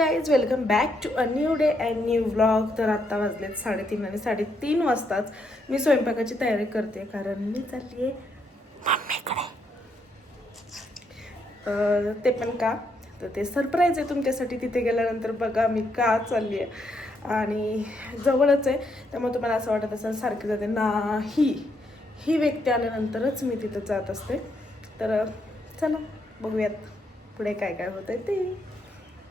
Guys, welcome back to a new day and new vlog. तर आत्ता वाजलेत 3:30 आणि 3:30 वाजताच मी स्वयंपाकाची तयारी करते, कारण मी चालली आहे मम्मीकडे. ते पण का, तर ते सरप्राईज आहे तुमच्यासाठी. तिथे गेल्यानंतर बघा मी का चालली आहे. आणि जवळच आहे, त्यामुळे तुम्हाला असं वाटत असेल सारखी जाते. नाही, ही व्यक्ती आल्यानंतरच मी तिथं जात असते. तर चला बघूयात पुढे काय काय होतंय ते.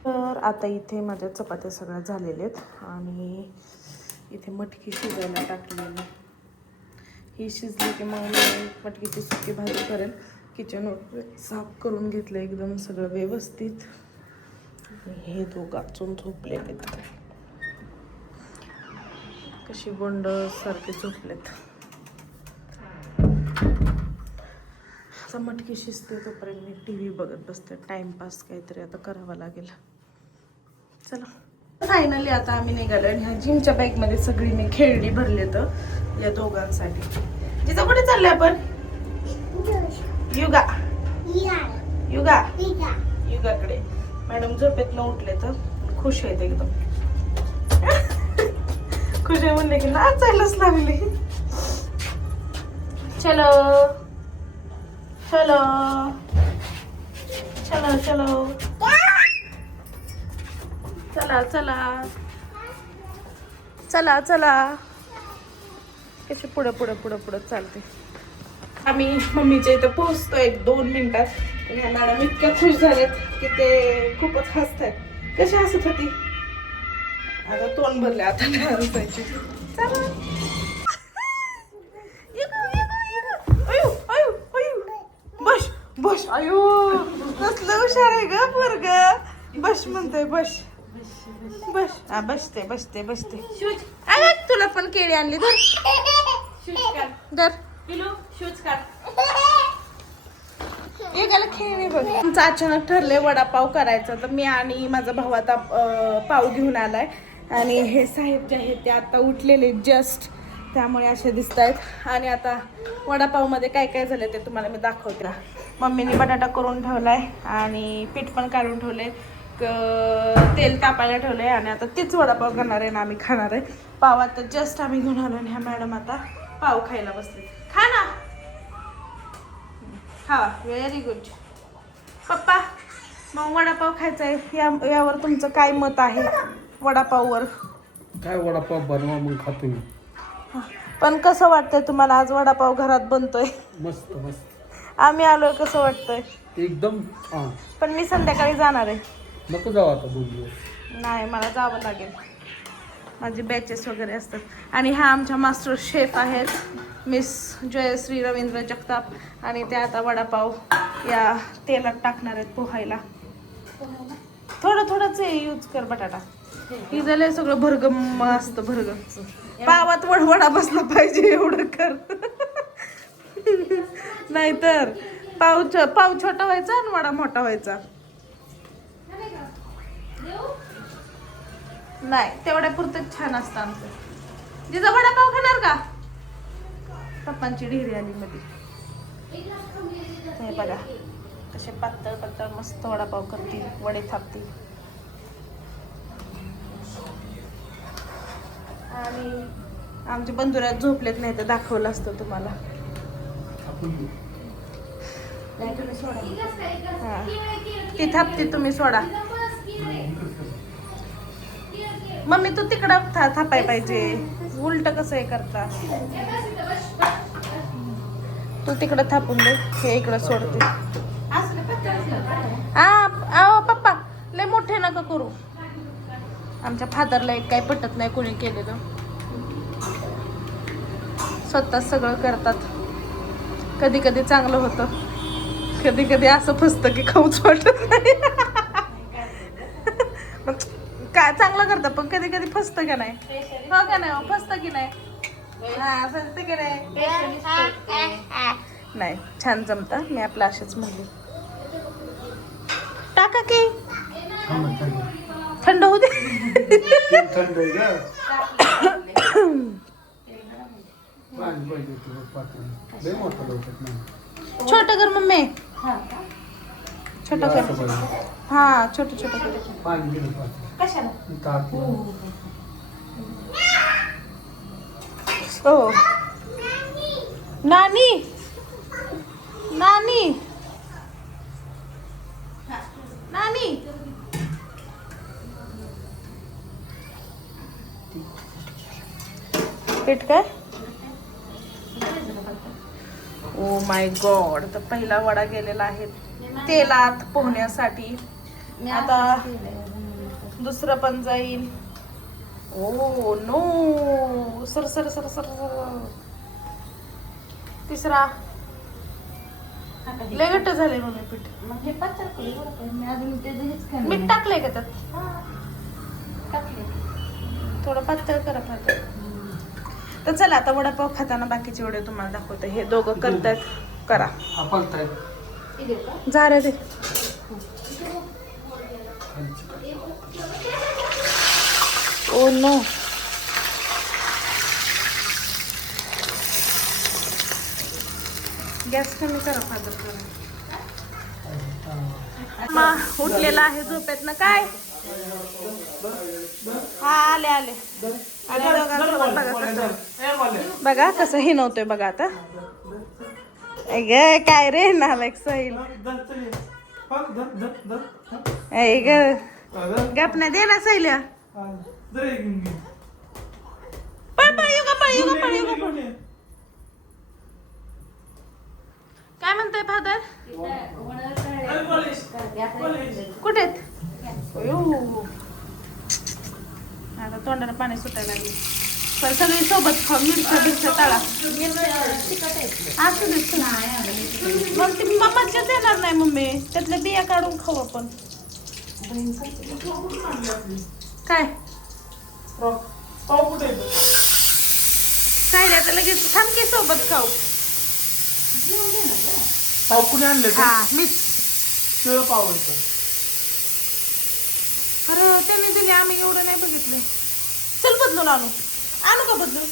तर आता इथे माझ्या चपात्या सगळ्या झालेल्या आहेत आणि इथे मटकी शिजायला टाकलेली. ही शिजली की मग मी मटकीची सुकी भाजी करेन. किचन वगैरे साफ करून घेतलं एकदम सगळं व्यवस्थित. हे दोघं अजून झोपले आहेत, कशी गोंड सारखे झोपलेत. आता मटकी शिजते तोपर्यंत मी TV बघत बसते. टाइमपास काहीतरी आता करावा लागेल. चला, फायनली आता आम्ही निघालो आणि ह्या जिमच्या बॅगमध्ये सगळी मी खेळणी भरले तर या दोघांसाठी. जिथं कुठे चालले आपण? युगा युगा युगाकडे. मॅडम झोपेत न उठले तर खुश आहेत एकदम. खुश आहे म्हणले की नाचायलाच लागले. चलो चलो चलो चलो चला चला चला चला. कशी पुढं पुढं पुढं पुढं चालते. आम्ही मम्मीच्या इथं पोहोचतो 1-2 मिनिटात. आणि ह्या मॅडम इतक्या खुश झाल्यात की ते खूपच हसतात. कशी हसत होती, आता तोंड भरले. आता नाही हसायची. चला. अयो अयो अयो, बस बस. अयो, कसलं हुशार आहे ग पोरग. बस म्हणतोय बस बस. हा, बसते बसते बसते. अरे तुला पण केळी आणली. धर शूज काढ. एकाला खेळणे बघ. आमचं अचानक ठरलंय वडापाव करायचा. तर मी आणि माझा भाऊ आता पाव घेऊन आलाय. आणि हे साहेब जे आहेत ते आता उठलेले जस्ट, त्यामुळे असे दिसत आहेत. आणि आता वडापावमध्ये काय काय झालं ते तुम्हाला मी दाखवते. मम्मीने बटाटा करून ठेवलाय आणि पीठ पण काढून ठेवले, तेल तापायला ठेवलंय. आणि आता तीच वडापाव करणार आहे ना आम्ही खाणार आहे. पाव आता जस्ट आम्ही घेऊन आलो आणि ह्या मॅडम आता पाव खायला बसले. खा ना, हा, व्हेरी गुड. पप्पा, मग वडापाव खायचा आहे, यावर तुमचं काय मत आहे? वडापाववर काय वडापाव बनवा मग खातो मी. पण कसं वाटतंय तुम्हाला? आज वडापाव घरात बनतोय. मस्त मस्त. आम्ही आलोय, कसं वाटतंय? एकदम छान. पण मी संध्याकाळी जाणार आहे. नको जाऊ आता 2 दिवस. नाही, मला जावं लागेल. माझी बॅचेस वगैरे असतात. आणि हा आमच्या मास्टर शेफ आहेत, मिस जयश्री रवींद्र जगताप. आणि त्या आता वडापाव या तेलात टाकणार आहेत पोहायला. थोडं थोडंच यूज कर बटाटा. ही झालंय सगळं भरगम असतं. भरगम पावात वडवडा बसला पाहिजे एवढं कर. नाहीतर पाव छोटा व्हायचा आणि वडा मोठा व्हायचा. नाही, तेवढ्या पुरतं छान असतं आमचं. जिजा वडापाव खाणार का? पप्पांची ढेरी आली मध्ये. हे बघा कसे पातळ पातळ मस्त वडापाव करतील, वडे थापतील. आणि आमचे बंधुरात झोपलेत, नाही तर दाखवलं असतं तुम्हाला. नाही, तुम्ही सोडा. हा, ती थापती, तुम्ही सोडा. मम्मी तू तिकडं थापाय पाहिजे, उलट कसं हे करता. तू तिकडं थापून दे, हे इकडं सोडते. हा पप्पा, लय मोठे नका करू. आमच्या फादरला एक काही पटत नाही कोणी केलेलं. स्वतः सगळं करतात. कधी कधी चांगलं होतं, कधी कधी असं फसतं की खाऊच वाटत नाही. काय चांगलं करतं, पण कधी कधी फसतं का नाही? हो का नाही? फसतं की नाही? हा, फसतं की नाही? नाही, छान जमतं. मी आपलं असेच म्हणले. टाका की थंड होऊ दे. छोट कर मम्मी, छोटं असं कर. पाहिजे. हा छोटं छोटं कर. पाणी गेलं पाहिजे. कशाला? ताट. हो. नानी नानी नानी पीठ काय? Oh my God. तर पहिला वडा गेलेला आहे तेलात पोहण्यासाठी. आता दुसरं पण जाईल. Oh no. Sir sir sir sir sir. तिसरा लय घट्ट झाले मम्मी पीठ. मग हे पातळ करू बरं का? मी अजून ते दहीच खाणार मीठ नाही. टाकलंय का त्यात? टाकले. थोडं पातळ करा पातळ. तर चला आता वडापाव खाताना बाकीचे वडे तुम्हाला दाखवते. हे दोघं करतात करा. आपण काय हे देऊ का? जा रे दे. Oh no. गॅस कमी करा फादर करा. उठलेला आहे झोपेतनं काय? हा आले आले. आले दोघांसोबत बघा कसं. बघा कसं हिनवतोय बघा आता. ऐ ग काय रे नालायक सहील. ऐ ग गप नाही दे ना सहिल्या. पळ पळ येऊ का पळ येऊ का पळ येऊ का पळ. काय म्हणताय फादर? कुठे आहेत? अयो. आता तोंडाला पाणी सुटायला लागले. पण सगळी सोबत खाऊ. मिरच्या बिरच्या तळा. असं दिसत मग ती मम्माच्या देणार नाही मम्मी. त्यातल्या बिया काढून खाऊ आपण. काय काय आता लगेच थांब की सोबत खाऊ. पाव कुणी आणले? हा मीच. शिळ पाव आहे. अरे त्यांनी दिले आम्ही एवढं नाही बघितलं. चल बदलून आणू. आणू का बदलून?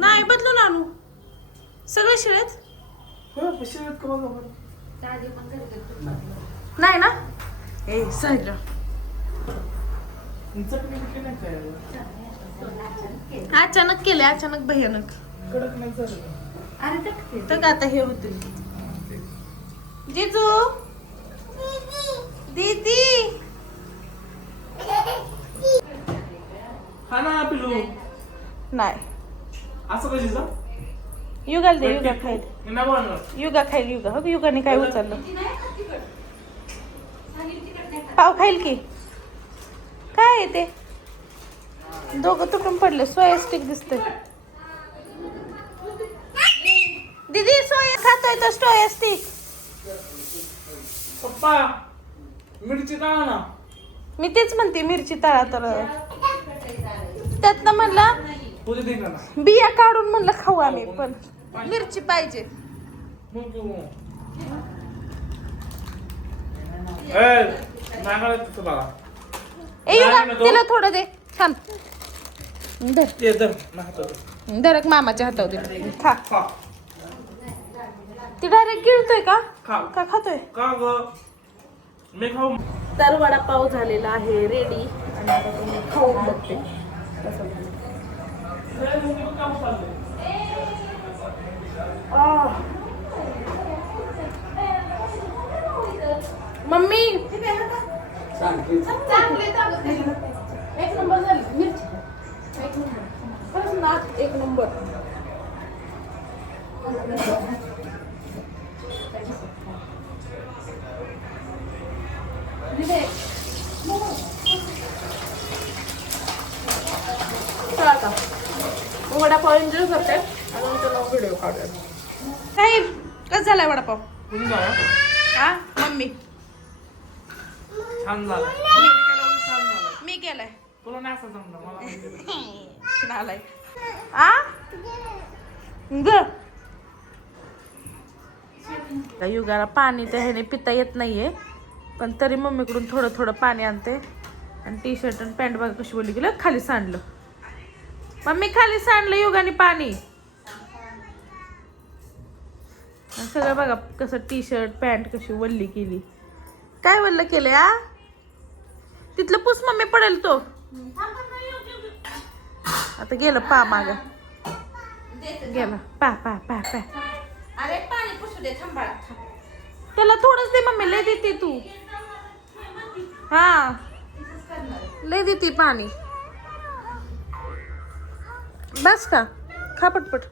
नाही बदलून आणू. सगळे शिळेत शिळत का बघा बरं. ताजे पण घरी देतो. नाही ना. ए साईडला चटणी बिटणी नाही काय? अचानक केले. अचानक भयानक. कडक नाही झालं. अरे टाकते. तर आता हे होतील. जिजू दीदी हा ना पिलू. नाही. असं कशाचं? युगाला दे. युगा खाईल. मी नाही बोलणार. युगा खाईल. युगा हो युगाने काय उचललं. पाव खाईल की काय आहे ते. दोघं तुटून पडले. सोया स्टिक दिसतंय. दीदी सोया खातोय तो सोया स्टिक. पप्पा मिरची टाळा ना. मी तेच म्हणते मिरची तळा. तर त्यातनं म्हणला तुझे दे ना. बिया काढून म्हणलं खाऊ आम्ही. पण मिरची पाहिजे. मग तू नाही मला तिथं बघा. ए युगा तिला थोडं दे. थांब. धर ते धर ना हातात. धरक मामाच्या हातावर दिलं. खा. खा. ती डायरेक्ट गिळतोय का? खा. का खातोय? का ग मी खाऊ. तर वडापाव झालेला आहे रेडी. आणि आता तुम्ही खाऊन बघते कसं झालं. मम्मी एक नंबर झाली मिरची. एक नंबर खरंच ना. एक नंबर. चला आता वडापाव एन्जॉय करते आणि नंतर मग व्हिडिओ काढूया. काय कसं झालाय वडापाव? कुणी झाला? हा मम्मी छान झाला. छान झाला. मी केलाय. तुला नाही असं जमलं मला माहिती. नालाय. आ ग युगाला पाणी तर ह्याने पिता येत नाहीये. पण तरी मम्मीकडून थोडं थोडं पाणी आणते. आणि टी शर्ट आणि पॅन्ट बघा कशी बोलली गेलं. खाली सांडलं. मम्मी खाली सांडलं युगाने पाणी. सगळं बघा कसं टी शर्ट पॅन्ट कशी वल्ली केली. काय वल्ल केलंय आ? तिथलं पुस मम्मी पडेल तो. आता गेलं पा माग गेला पा पा पा पा. अरे पाणी पुसू दे थांबाळा. त्याला थोडंच दे मम्मी, लय देते तू. हा लय देते पाणी. बस का खा पटपट.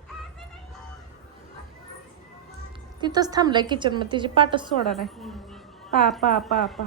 तिथंच थांबलाय किचन मध्ये, त्याची पाठच सोडा नाही. पा पा पा पा.